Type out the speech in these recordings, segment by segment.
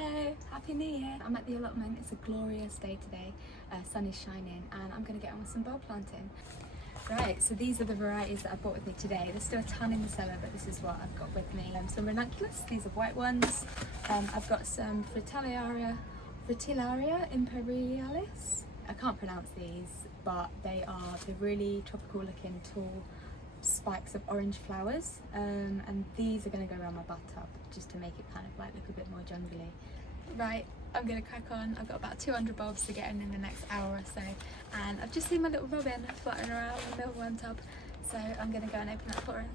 Hello, Happy New Year. I'm at the allotment. It's a glorious day today. Sun is shining and I'm going to get on with some bulb planting. Right, so these are the varieties that I brought with me today. There's still a ton in the cellar, but this is what I've got with me. Some ranunculus, these are white ones. I've got some fritillaria imperialis. I can't pronounce these, but they are the really tropical looking tall spikes of orange flowers, and these are going to go around my bathtub just to make it kind of like look a bit more jungly. Right, I'm going to crack on. I've got about 200 bulbs to get in the next hour or so, and I've just seen my little robin fluttering around in the little worm tub, so I'm going to go and open that for her.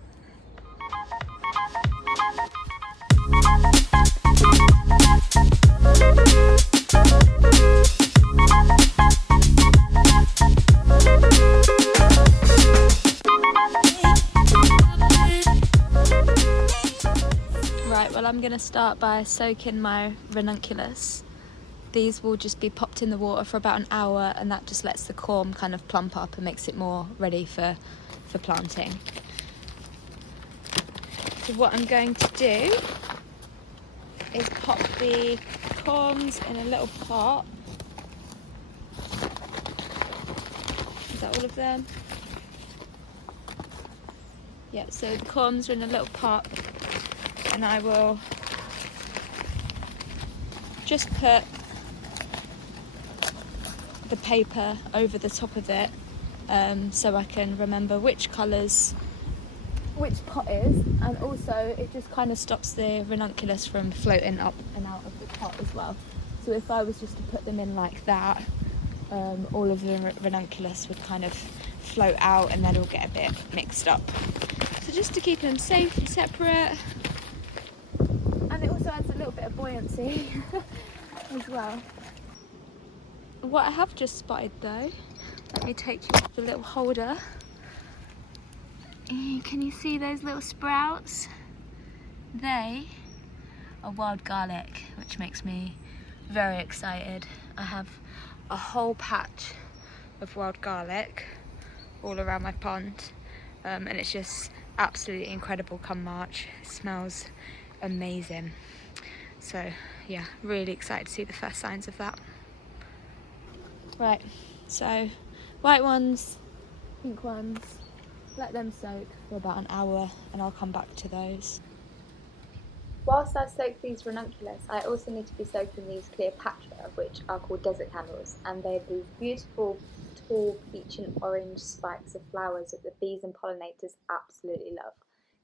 Right, well I'm going to start by soaking my ranunculus. These will just be popped in the water for about an hour, and that just lets the corm kind of plump up and makes it more ready for planting. So what I'm going to do is pop the corms in a little pot. Is that all of them? Yeah, so the corms are in a little pot, and I will just put the paper over the top of it, so I can remember which colours which pot is, and also it just kind of stops the ranunculus from floating up and out of the pot as well. So if I was just to put them in like that, all of the ranunculus would kind of float out and then it'll get a bit mixed up. So just to keep them safe and separate, and it also adds a little bit of buoyancy as well. What I have just spotted though, let me take you off the little holder. Can you see those little sprouts? They are wild garlic, which makes me very excited. I have a whole patch of wild garlic all around my pond, and it's just absolutely incredible come March. It smells amazing. So yeah, really excited to see the first signs of that. Right, so white ones, pink ones, let them soak for about an hour and I'll come back to those. Whilst I soak these ranunculus, I also need to be soaking these Cleopatra, which are called desert candles, and they're these beautiful tall peach and orange spikes of flowers that the bees and pollinators absolutely love.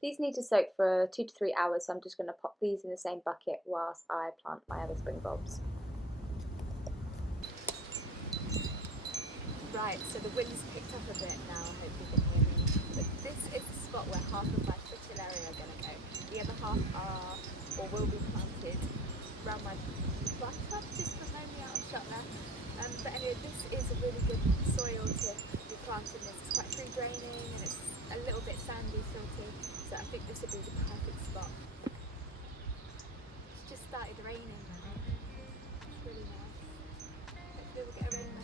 These need to soak for 2 to 3 hours, so I'm just going to pop these in the same bucket whilst I plant my other spring bulbs. Right, so the wind's picked up a bit now, I hope you can hear me. But this is the spot where half of my fritillaria are going to go. The other half are, or will be planted around my bathtub, just for me out of shot there. But anyway, this is a really good soil to be planting this. It's quite free draining and it's a little bit sandy, silty, so I think this would be the perfect spot. It's just started raining now. It's really nice. Hopefully we'll get a rain now.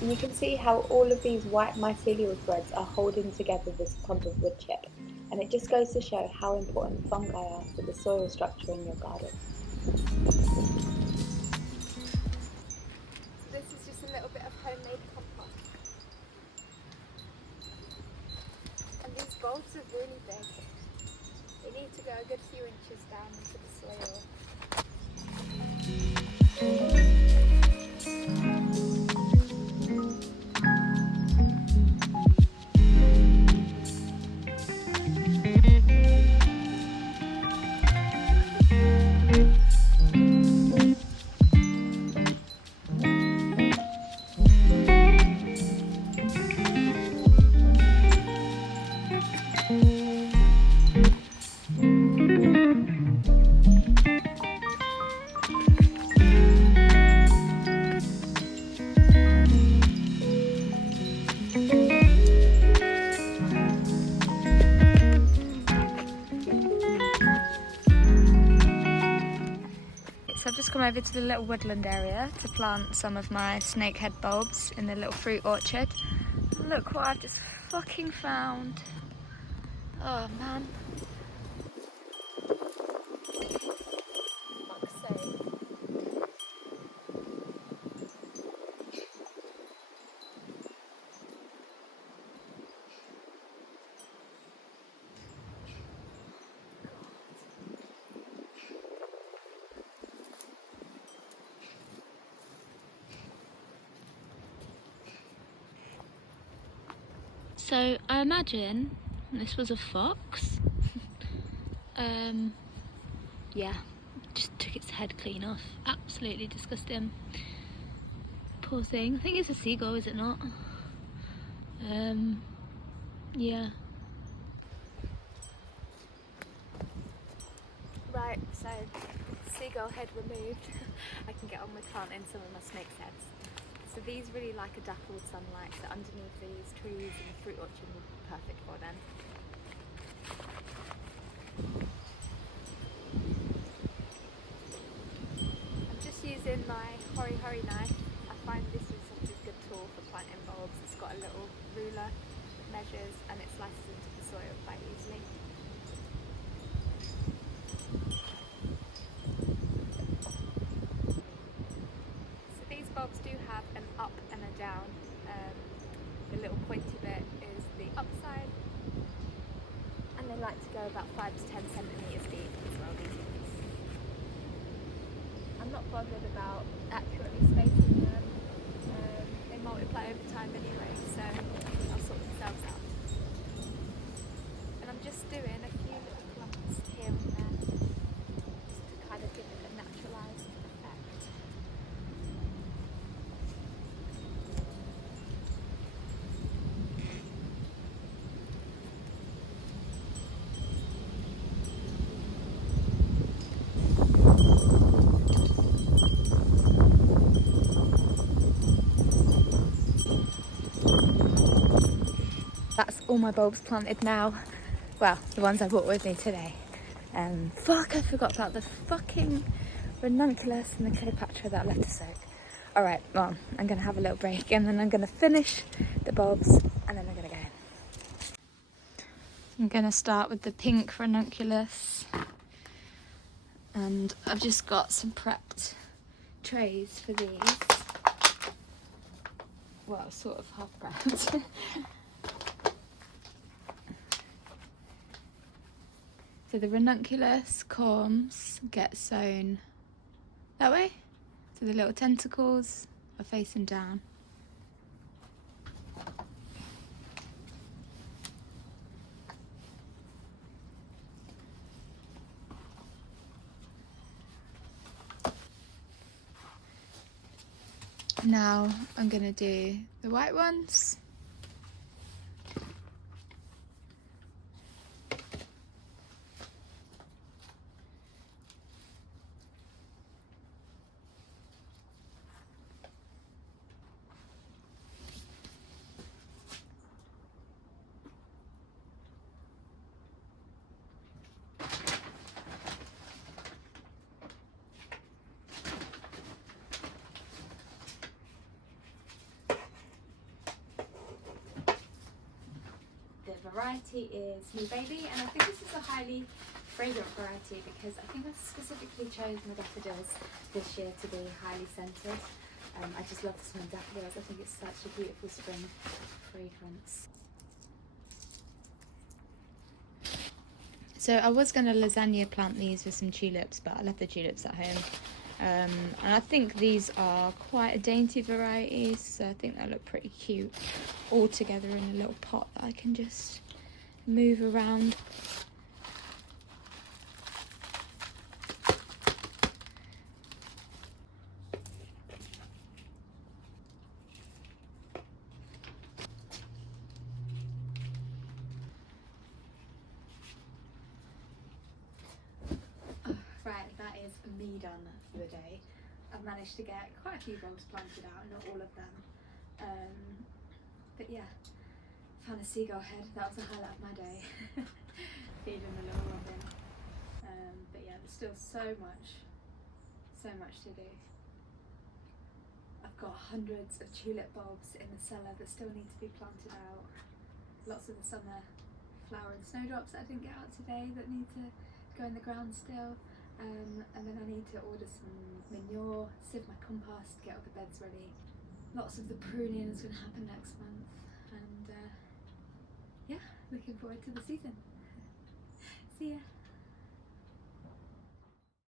And you can see how all of these white mycelial threads are holding together this clump of wood chip, and it just goes to show how important fungi are for the soil structure in your garden. So this is just a little bit of homemade compost, and these bulbs are really big. They need to go a good few inches down into the soil. So I've just come over to the little woodland area to plant some of my snakehead bulbs in the little fruit orchard. Look what I've just fucking found. Oh man. Fuck's sake. So I imagine this was a fox. Yeah, just took its head clean off. Absolutely disgusting. Poor thing. I think it's a seagull, is it not? Yeah. Right, so seagull head removed. I can get on with planting some of my snake's heads. So these really like a dappled sunlight, so underneath these trees and the fruit orchard would be perfect for them. I'm just using my hori knife. I find this is such a good tool for planting bulbs. It's got a little ruler that measures and it slices into the soil quite easily. Bulbs do have an up and a down. The little pointy bit is the upside, and they like to go about 5 to 10 centimetres deep as well, these ones. I'm not bothered about accurately spacing them. They multiply over time anyway, so they'll sort themselves out. And I'm just doing a few little clumps here and there, just to kind of give it a naturalised effect. That's all my bulbs planted now. Well, the ones I brought with me today. Fuck, I forgot about the fucking ranunculus and the Cleopatra that I left to soak. Alright, well, I'm going to have a little break and then I'm going to finish the bulbs and then I'm going to go. I'm going to start with the pink ranunculus. And I've just got some prepped trays for these. Well, sort of half prepped. So the ranunculus corms get sewn that way, so the little tentacles are facing down. Now I'm going to do the white ones. The variety is New Baby, and I think this is a highly fragrant variety because I think I specifically chose my daffodils this year to be highly scented. I just love the smell of daffodils. I think it's such a beautiful spring fragrance. So I was going to lasagna plant these with some tulips, but I left the tulips at home. And I think these are quite a dainty variety, so I think they look pretty cute all together in a little pot that I can just move around. Right, that is me done for the day. I've managed to get quite a few bulbs planted out, not all of them. But yeah, found a seagull head. That was the highlight of my day. Feeding the little robin. But yeah, there's still so so much to do. I've got hundreds of tulip bulbs in the cellar that still need to be planted out. Lots of the summer flower and snowdrops that I didn't get out today that need to go in the ground still. And then I need to order some manure, sieve my compost, get all the beds ready. Lots of the pruning is going to happen next month, and yeah, looking forward to the season. See ya.